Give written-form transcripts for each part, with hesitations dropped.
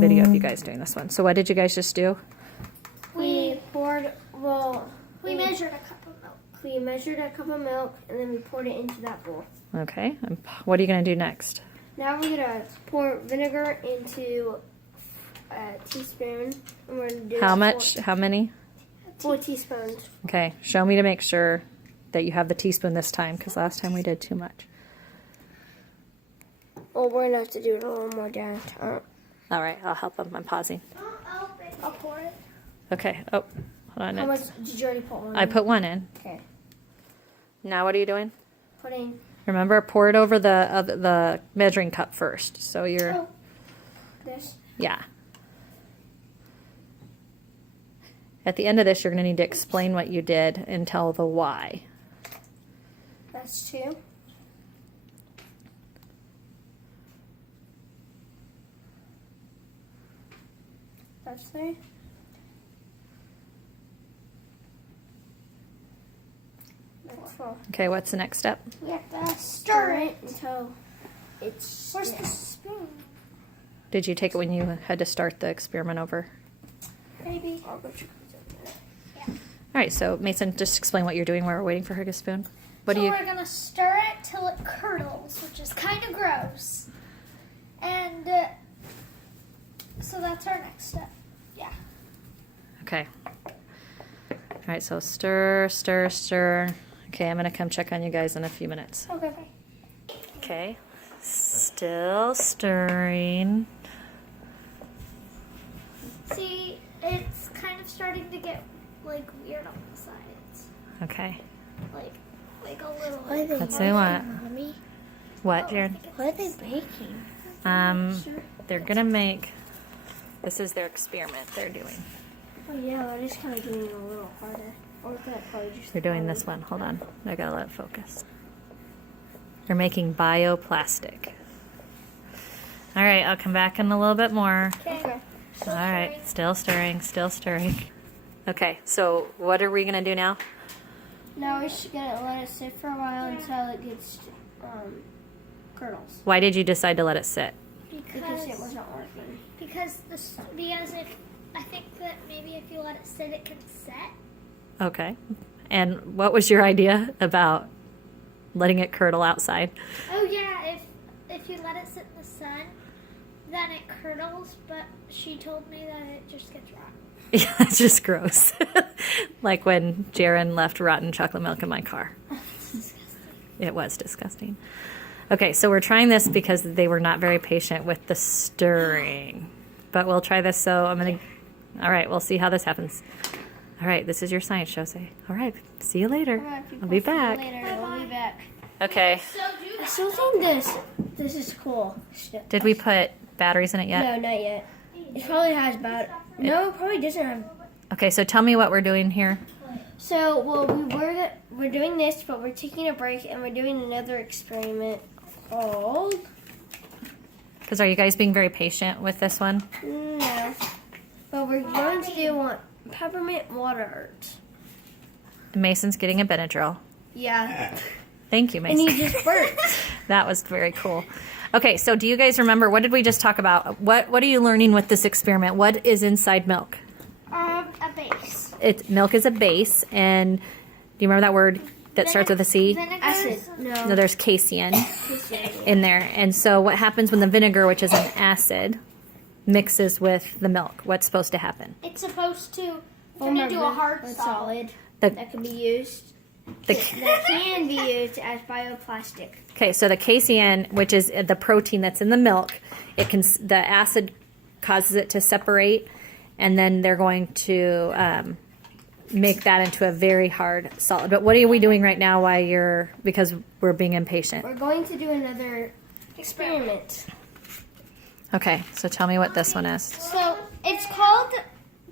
video of you guys doing this one. So what did you guys just do? We measured a cup of milk. We measured a cup of milk and then we poured it into that bowl. Okay. And what are you going to do next? Now we're gonna pour vinegar into a teaspoon. And we're gonna do How much? How many? 4 teaspoons. Okay. Show me to make sure that you have the teaspoon this time, because last time we did too much. Well, we're gonna have to do it a little more down. All right. I'll help them. I'm pausing. I'll pour it. Okay. Oh, hold on. How much did you already put one? I put one in. Okay. Now what are you doing? Putting. Remember, pour it over the measuring cup first. So you're. Oh. This. Yeah. At the end of this, you're going to need to explain what you did and tell the why. That's 2. That's 3. That's 4. Okay, what's the next step? We have to stir it until it's. Where's the spoon? Did you take it when you had to start the experiment over? Maybe. All right, so Mason, just explain what you're doing while we're waiting for her to spoon. What do you? We're gonna stir it till it curdles, which is kind of gross. And so that's our next step. Yeah. Okay. All right, so stir, stir, stir. Okay, I'm gonna come check on you guys in a few minutes. Okay. Okay. Still stirring. See, it's kind of starting to get like weird on the sides. Okay. Like a little. Let's see what. Mommy, What, Jared? what are they baking? They're gonna make. This is their experiment they're doing. Oh yeah, they're just kind of doing it a little harder. Or that probably just. They're doing this one. Hold on. I gotta let it focus. They're making bioplastic. All right, I'll come back in a little bit more. Okay. All right, still stirring, still stirring. Okay, so what are we gonna do now? Now we're just gonna let it sit for a while until it gets curdles. Why did you decide to let it sit? Because it wasn't working. Because I think that maybe if you let it sit, it can set. Okay. And what was your idea about letting it curdle outside? Oh yeah, if you let it sit in the sun, then it curdles. But she told me that it just gets rotten. Yeah, it's just gross. Like when Jaron left rotten chocolate milk in my car. That's disgusting. It was disgusting. Okay, so we're trying this because they were not very patient with the stirring. But we'll try this, so I'm going to... All right, we'll see how this happens. All right, this is your science show, say. All right, see you later. I'll be back. We'll be back. Okay. I still think this is cool. Did we put batteries in it yet? No, not yet. It probably has No, it probably doesn't have. Okay, so tell me what we're doing here. So, well, we're doing this, but we're taking a break and we're doing another experiment called. Because are you guys being very patient with this one? No, but we're going to do peppermint water art. Mason's getting a Benadryl. Yeah. Thank you, Mason. And he just burped. That was very cool. Okay, so do you guys remember, what did we just talk about? What are you learning with this experiment? What is inside milk? A base. Milk is a base, and do you remember that word that starts with a C? Acid. No, there's casein in there. And so what happens when the vinegar, which is an acid, mixes with the milk? What's supposed to happen? It's supposed to turn into a hard solid. That can be used. That can be used as bioplastic. Okay, so the casein, which is the protein that's in the milk, the acid causes it to separate, and then they're going to make that into a very hard solid. But what are we doing right now because we're being impatient? We're going to do another experiment. Okay, so tell me what this one is. So it's called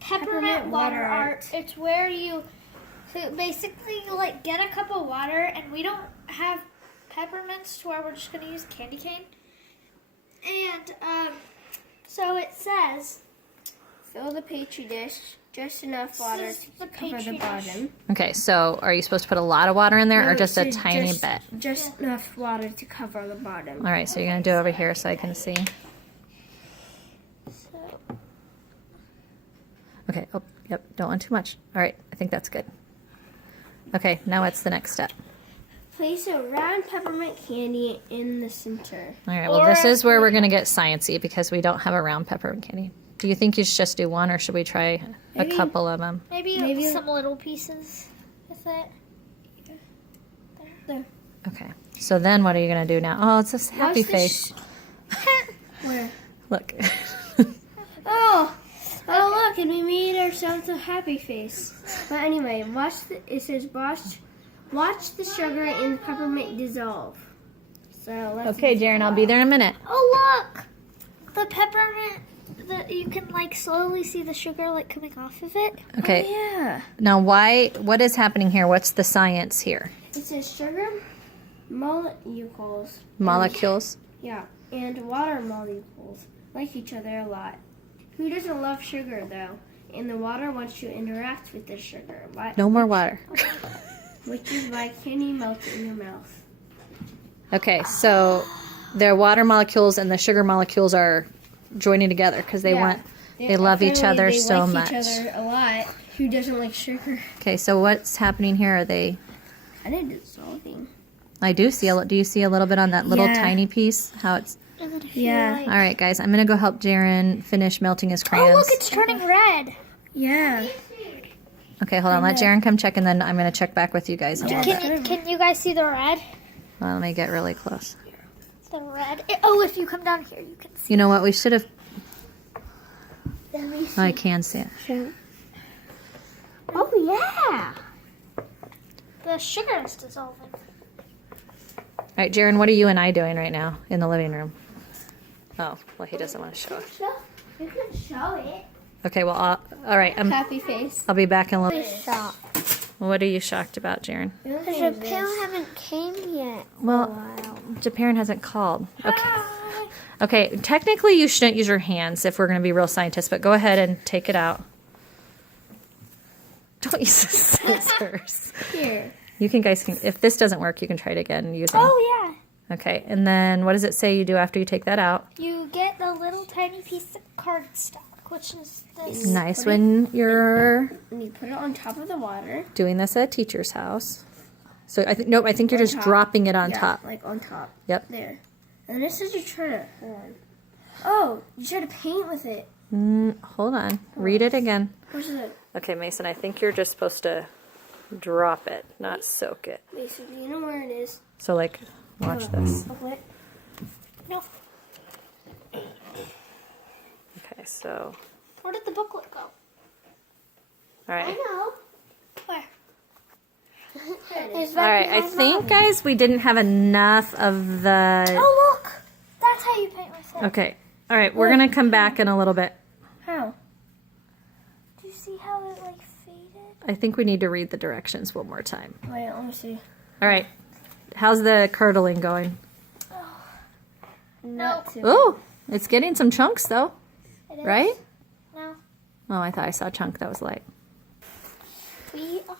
peppermint water art. It's where you basically get a cup of water, and we don't have peppermints to where we're just going to use candy cane. And so it says, fill the petri dish, just enough water to cover the bottom. Okay, so are you supposed to put a lot of water in there or just a tiny bit? Just enough water to cover the bottom. All right, so you're going to do it over here so I can see. So Okay, oh, yep, don't want too much. All right, I think that's good. Okay, now what's the next step? Place a round peppermint candy in the center. All right, well, this is where we're going to get sciencey because we don't have a round peppermint candy. Do you think you should just do one, or should we try a couple of them? Maybe some little pieces with it. There. Okay, so then what are you going to do now? Oh, it's this happy Watch this face. Where? Look. Oh, look, and we made ourselves a happy face. But anyway, it says watch the sugar in the peppermint dissolve. So let's Okay, Jaren, I'll be there in a minute. Oh, look! The peppermint, you can like slowly see the sugar like coming off of it. Okay, yeah. now what is happening here? What's the science here? It says sugar molecules. Molecules? Yeah, and water molecules like each other a lot. Who doesn't love sugar though? And the water wants to interact with the sugar. No more water. Which is why candy melts in your mouth. Okay, so their water molecules and the sugar molecules are joining together because they love each other so much. They like each other a lot. Who doesn't like sugar? Okay, so what's happening here? Are they? Kind of dissolving. I do see do you see a little bit on that little Yeah. tiny piece? How it's. Yeah. All right, guys, I'm gonna go help Jaren finish melting his crayons. Oh, look, it's turning red. Yeah. Okay, hold on. Let Jaren come check, and then I'm gonna check back with you guys in a little bit. Can you guys see the red? Well, let me get really close. The red. Oh, if you come down here, you can see. You know what? We should have. Let me Oh, I can see it. Oh, yeah. The sugar is dissolving. All right, Jaren, what are you and I doing right now in the living room? Oh, well, he doesn't want to show it. You can show it. Okay, well, all right. Happy face. I'll be back in a little. Stop. What are you shocked about, Jaren? Because your pill haven't came yet. Well, Japan hasn't called. Okay. Okay, technically you shouldn't use your hands if we're going to be real scientists, but go ahead and take it out. Don't use the scissors. Here. You guys can, if this doesn't work, you can try it again using. Oh, yeah. Okay, and then what does it say you do after you take that out? You get the little tiny piece of cardstock, which is this. Nice when you're And you put it on top of the water. doing this at a teacher's house. So I think I think you're just dropping it on top. Like on top. Yep. There. And this is you try to. Oh, you try to paint with it. Hold on. Read it again. Where's it? Okay, Mason, I think you're just supposed to drop it, not soak it. Basically, you know where it is. So, like, watch this. Okay. No. Okay, so, Where did the booklet go? all right. know. Where? All right, I think, guys, we didn't have enough of the... Oh, look! That's how you paint with it. Okay, all right, we're going to come back in a little bit. How? Do you see how it, like, faded? I think we need to read the directions one more time. Wait, let me see. All right, how's the curdling going? Not too. Oh, it's getting some chunks, though, It is? right? No. Oh, I thought I saw a chunk that was light. We are...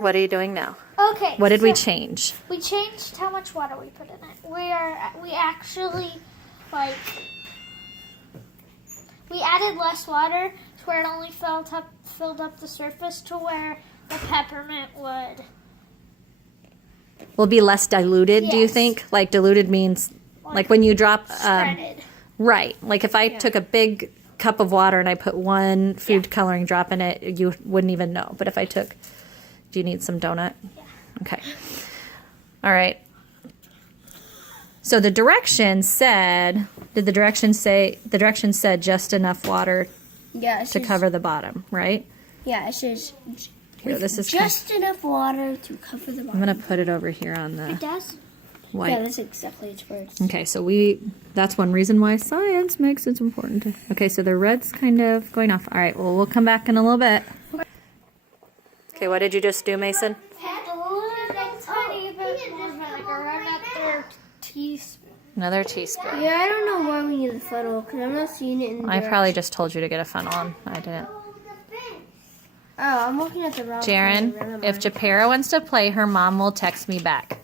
What are you doing now? Okay. What did we so change? We changed how much water we put in it. We actually, like... We added less water to where it only filled up the surface to where the peppermint would. Will be less diluted, do you Yes. think? Like diluted means like when you drop Spreaded. right. Like if I took a big cup of water and I put one food coloring drop in it, you wouldn't even know. But if I took do you need some donut? Yeah. Okay. All right. So the directions said did the directions say the directions said just enough water Yeah, to cover the bottom, right? Yeah, it says Here, this is just enough water to cover the I'm bottom. gonna put it over here on It the does? white. Yeah, that's exactly its words. Okay, so that's one reason why science makes it important. Okay, so the red's kind of going off. All right, well, we'll come back in a little bit. Okay, what did you just do, Mason? Add a little tiny bit more vinegar. I'm at their teaspoon. Another teaspoon. Yeah, I don't know why we need the funnel because I'm not seeing it in the I probably just told you to get a funnel and I didn't. Oh, I'm looking at the wrong Jaren, thing. if Japera wants to play, her mom will text me back.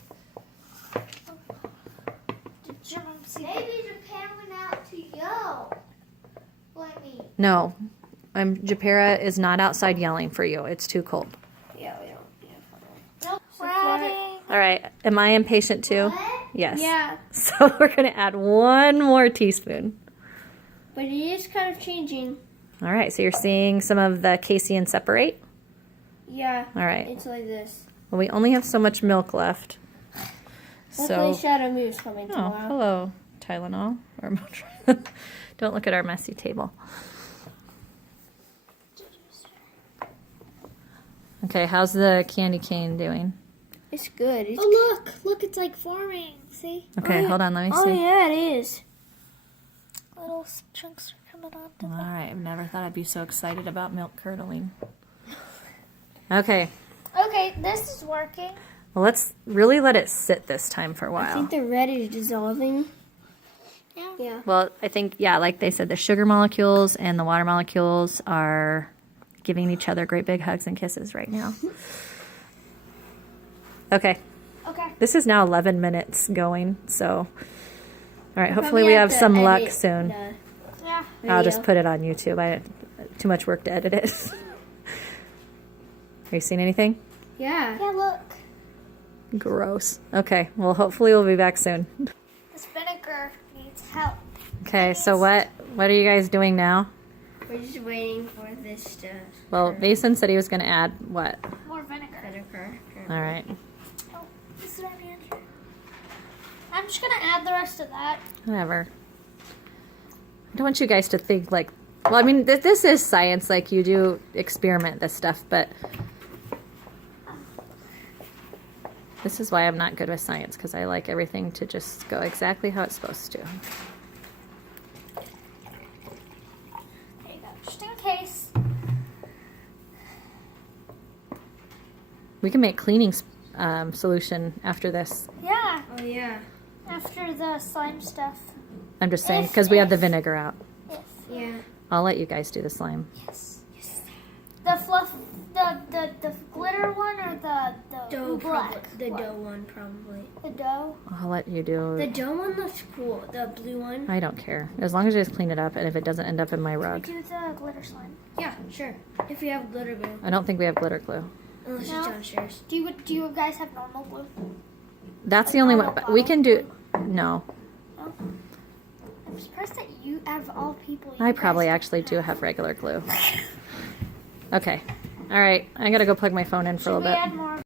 Did your mom see? Maybe Japan went out to yo. What I mean? No, Japera is not outside yelling for you. It's too cold. Yeah, we don't. Yeah. Nope, we're adding. All right. Am I impatient too? Yes. Yeah, So we're going to add 1 more teaspoon. but it is kind of changing. All right. So you're seeing some of the casein separate. Yeah. All right. It's like this. Well, we only have so much milk left. Luckily, So, Shadow Moose coming oh, tomorrow. hello, Tylenol or Motrin. Don't look at our messy table. Okay, how's the candy cane doing? It's good. It's Oh, look, it's like forming. See? Okay, yeah. hold on, let me Oh see. yeah, it is. Little chunks are coming on. All right, I've never thought I'd be so excited about milk curdling. Okay, Okay, this is working. well, let's really let it sit this time for a I while. think the red is dissolving. Yeah. Yeah. Well, I think, yeah, like they said, the sugar molecules and the water molecules are giving each other great big hugs and kisses right now. Okay, Okay. this is now 11 minutes going, so, all right, hopefully Probably we have to some luck edit soon. the Yeah. I'll just video. put it on YouTube. I too much work to edit it. Are you seeing anything? Yeah. Yeah, look. Gross. Okay, well, hopefully we'll be back soon. This vinegar needs help. Okay, so what are you guys doing now? We're just waiting for this to Well, Mason said he was going to add what? More vinegar. occur. All right, Oh, this is our hand. I'm just gonna add the rest of that. whatever. I don't want you guys to think like, well, I mean, this is science. Like, you do experiment this stuff, but this is why I'm not good with science, because I like everything to just go exactly how it's supposed to. There you go. Just in case. We can make cleaning solution after this. Yeah. Oh yeah. After the slime stuff. I'm just saying, If- because we have the if- vinegar out. If. Yeah. I'll let you guys do the slime. Yes. Yes. The fluff. The glitter one or the Dough black. probably. The one? dough one probably. The dough. I'll let you do. The dough one looks cool. The blue one. I don't care, as long as you just clean it up, and if it doesn't end up in my We rug. do the glitter slime. Yeah, sure. If we have glitter glue. I don't think we have glitter glue. Unless No. it's downstairs. Do you guys have normal glue? That's the Like only normal one. But we can do. bottle No, No. I'm surprised that you, out of all people, I you probably guys actually do have regular glue. Okay, all right. I gotta go plug my phone in for a Should we little bit. add more